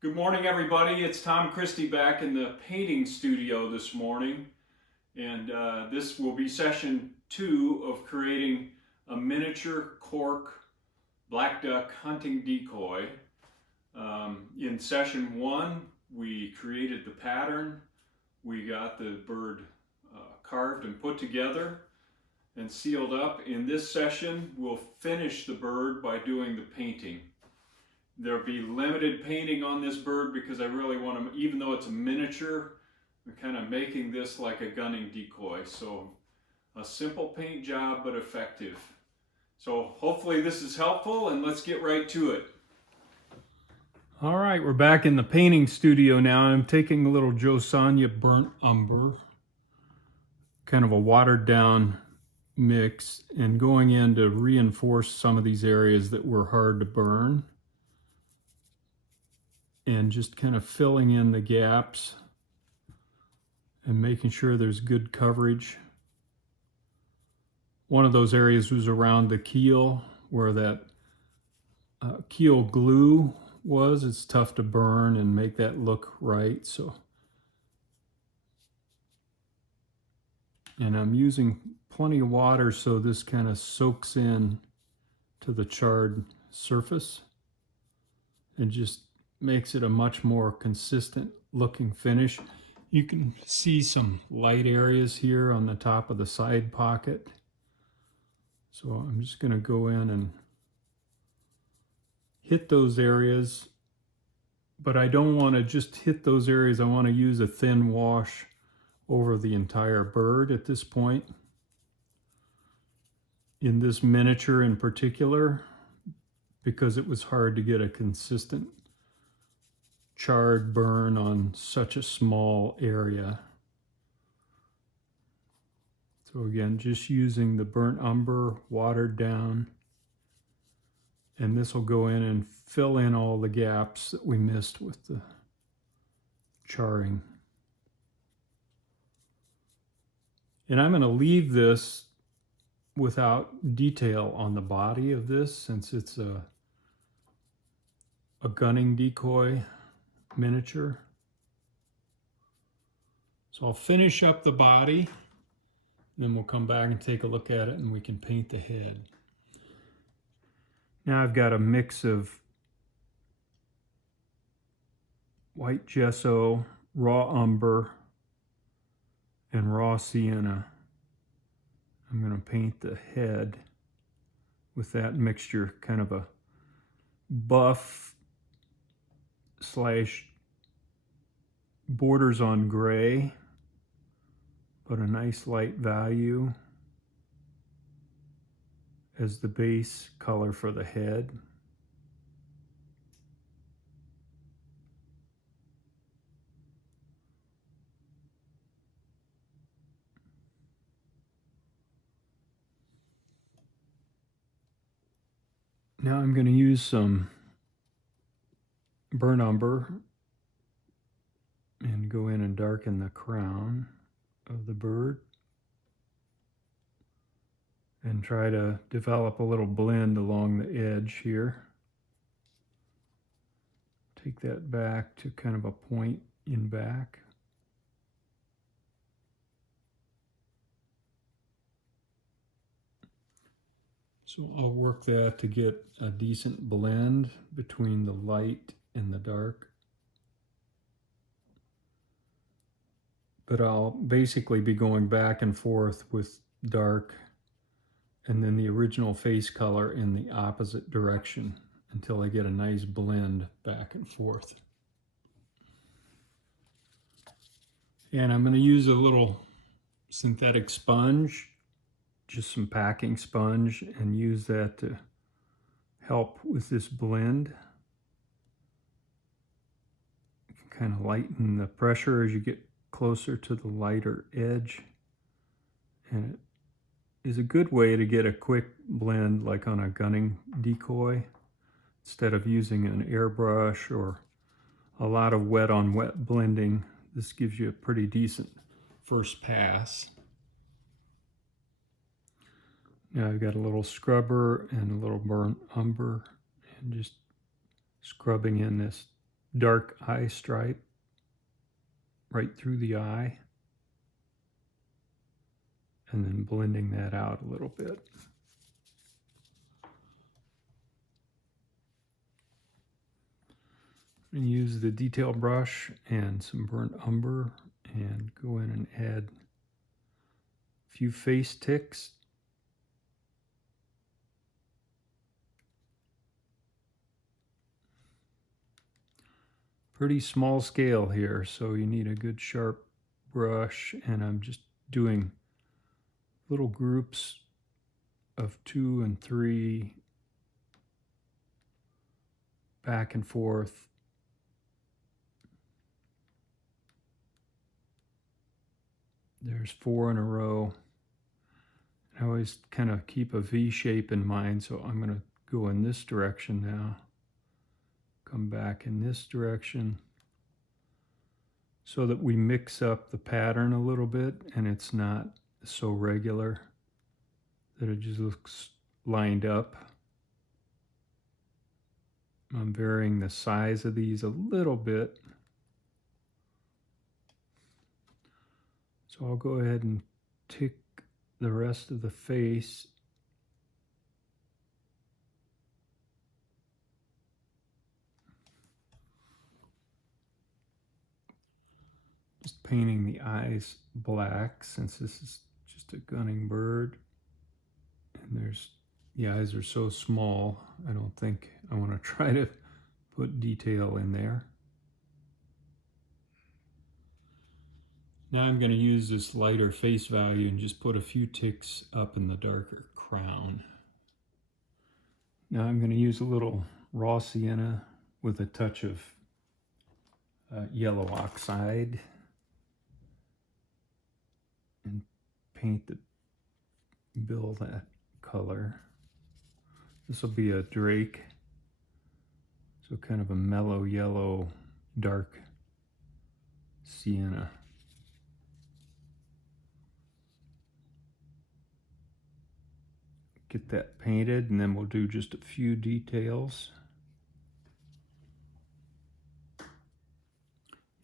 Good morning, everybody. It's Tom Christie back in the painting studio this morning. And this will be session 2 of creating a miniature cork black duck hunting decoy. In session 1, we created the pattern. We got the bird carved and put together and sealed up. In this session, we'll finish the bird by doing the painting. There'll be limited painting on this bird because I really want to, even though it's a miniature, I'm kind of making this like a gunning decoy. So a simple paint job, but effective. So hopefully this is helpful, and let's get right to it. All right, we're back in the painting studio now, and I'm taking a little Josanya burnt umber, kind of a watered down mix, and going in to reinforce some of these areas that were hard to burn. And just kind of filling in the gaps and making sure there's good coverage. One of those areas was around the keel where that keel glue was. It's tough to burn and make that look right. And I'm using plenty of water so this kind of soaks in to the charred surface and just makes it a much more consistent looking finish. You can see some light areas here on the top of the side pocket. So I'm just going to go in and hit those areas, but I don't want to just hit those areas. I want to use a thin wash over the entire bird at this point. In this miniature in particular, because it was hard to get a consistent charred burn on such a small area. So again, just using the burnt umber, watered down, and this will go in and fill in all the gaps that we missed with the charring. And I'm going to leave this without detail on the body of this since it's a gunning decoy miniature. So I'll finish up the body, then we'll come back and take a look at it and we can paint the head. Now I've got a mix of white gesso, raw umber, and raw sienna. I'm going to paint the head with that mixture, kind of a buff slash borders on gray, but a nice light value as the base color for the head. Now I'm going to use some burnt umber and go in and darken the crown of the bird and try to develop a little blend along the edge here. Take that back to kind of a point in back. So I'll work that to get a decent blend between the light and the dark. But I'll basically be going back and forth with dark and then the original face color in the opposite direction until I get a nice blend back and forth. And I'm going to use a little synthetic sponge, just some packing sponge, and use that to help with this blend. You can kind of lighten the pressure as you get closer to the lighter edge, and it is a good way to get a quick blend like on a gunning decoy instead of using an airbrush or a lot of wet on wet blending. This gives you a pretty decent first pass. Now I've got a little scrubber and a little burnt umber and just scrubbing in this dark eye stripe right through the eye, and then blending that out a little bit. And use the detail brush and some burnt umber and go in and add a few face ticks. Pretty small scale here, so you need a good sharp brush, and I'm just doing little groups of 2 and 3 back and forth. There's 4 in a row. I always kind of keep a V shape in mind, so I'm going to go in this direction now. Come back in this direction so that we mix up the pattern a little bit and it's not so regular that it just looks lined up. I'm varying the size of these a little bit. So I'll go ahead and tick the rest of the face. Just painting the eyes black since this is just a gunning bird. And the eyes are so small, I don't think I want to try to put detail in there. Now I'm going to use this lighter face value and just put a few ticks up in the darker crown. Now I'm going to use a little raw sienna with a touch of yellow oxide and paint the bill that color. This will be a drake, so kind of a mellow yellow, dark sienna. Get that painted, and then we'll do just a few details.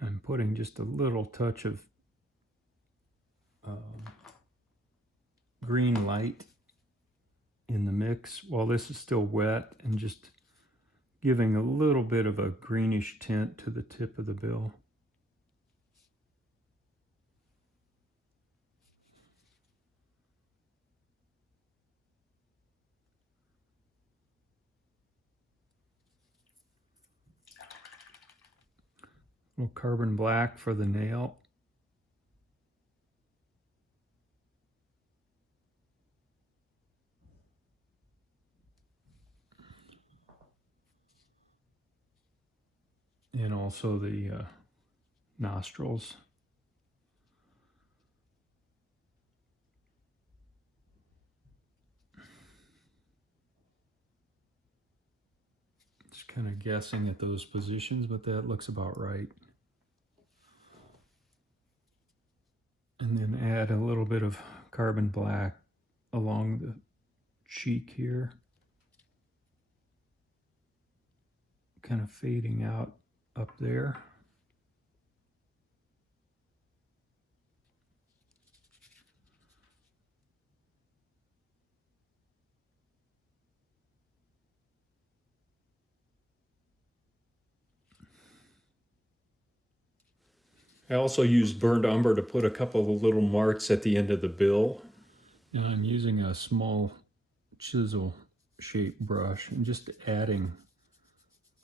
I'm putting just a little touch of green light in the mix while this is still wet, and just giving a little bit of a greenish tint to the tip of the bill. A little carbon black for the nail. And also the nostrils. Just kind of guessing at those positions, but that looks about right. And then add a little bit of carbon black along the cheek here. Kind of fading out up there. I also used burnt umber to put a couple of little marks at the end of the bill. Now I'm using a small chisel shaped brush and just adding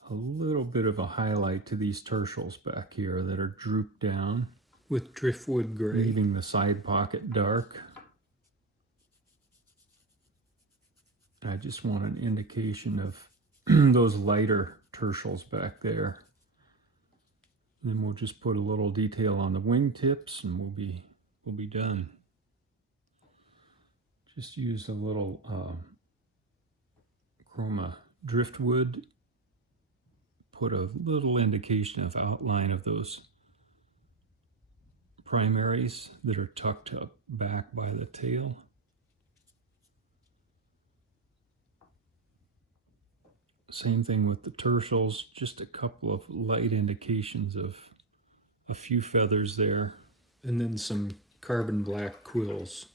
a little bit of a highlight to these tertials back here that are drooped down with driftwood gray, leaving the side pocket dark. I just want an indication of those lighter tertials back there. Then we'll just put a little detail on the wingtips and we'll be done. Just use a little chroma driftwood. Put a little indication of outline of those primaries that are tucked up back by the tail. Same thing with the tertials, just a couple of light indications of a few feathers there, and then some carbon black quills.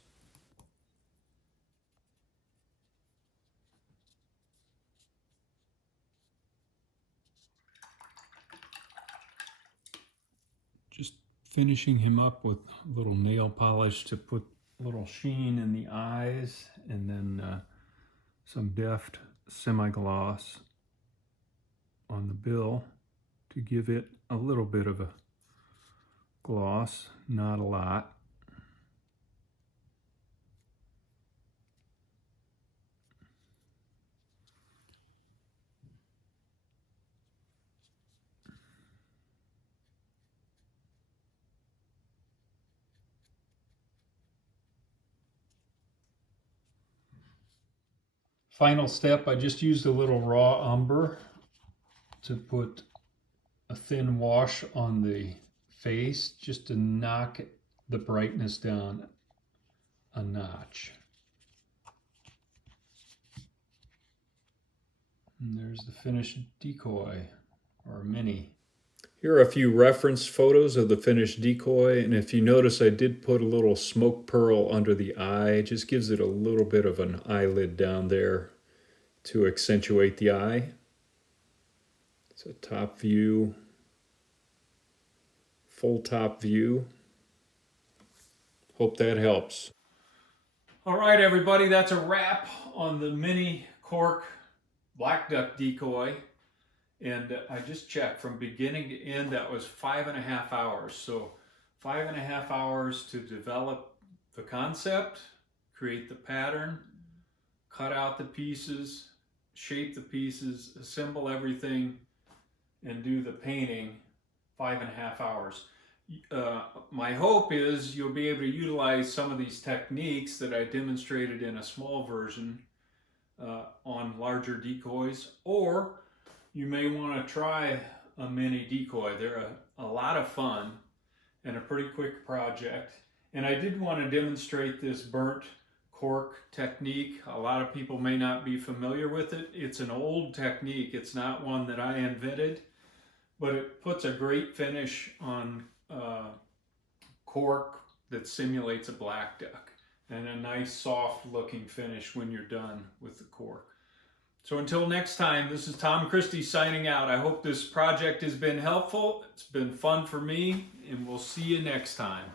Just finishing him up with a little nail polish to put a little sheen in the eyes, and then some deft semi-gloss on the bill to give it a little bit of a gloss, not a lot. Final step, I just used a little raw umber to put a thin wash on the face just to knock the brightness down a notch. And there's the finished Decoy, or mini. Here are a few reference photos of the finished Decoy, and if you notice I did put a little smoke pearl under the eye. It just gives it a little bit of an eyelid down there to accentuate the eye. It's a top view, full top view. Hope that helps. All right, everybody, that's a wrap on the mini cork black duck decoy. And I just checked from beginning to end, that was 5.5 hours. So 5.5 hours to develop the concept, create the pattern, cut out the pieces, shape the pieces, assemble everything, and do the painting. 5.5 hours. My hope is you'll be able to utilize some of these techniques that I demonstrated in a small version on larger decoys, or you may want to try a mini decoy. They're a lot of fun and a pretty quick project. And I did want to demonstrate this burnt cork technique. A lot of people may not be familiar with it. It's an old technique. It's not one that I invented, but it puts a great finish on cork that simulates a black duck, and a nice soft looking finish when you're done with the cork. So until next time, this is Tom Christie signing out. I hope this project has been helpful. It's been fun for me, and we'll see you next time.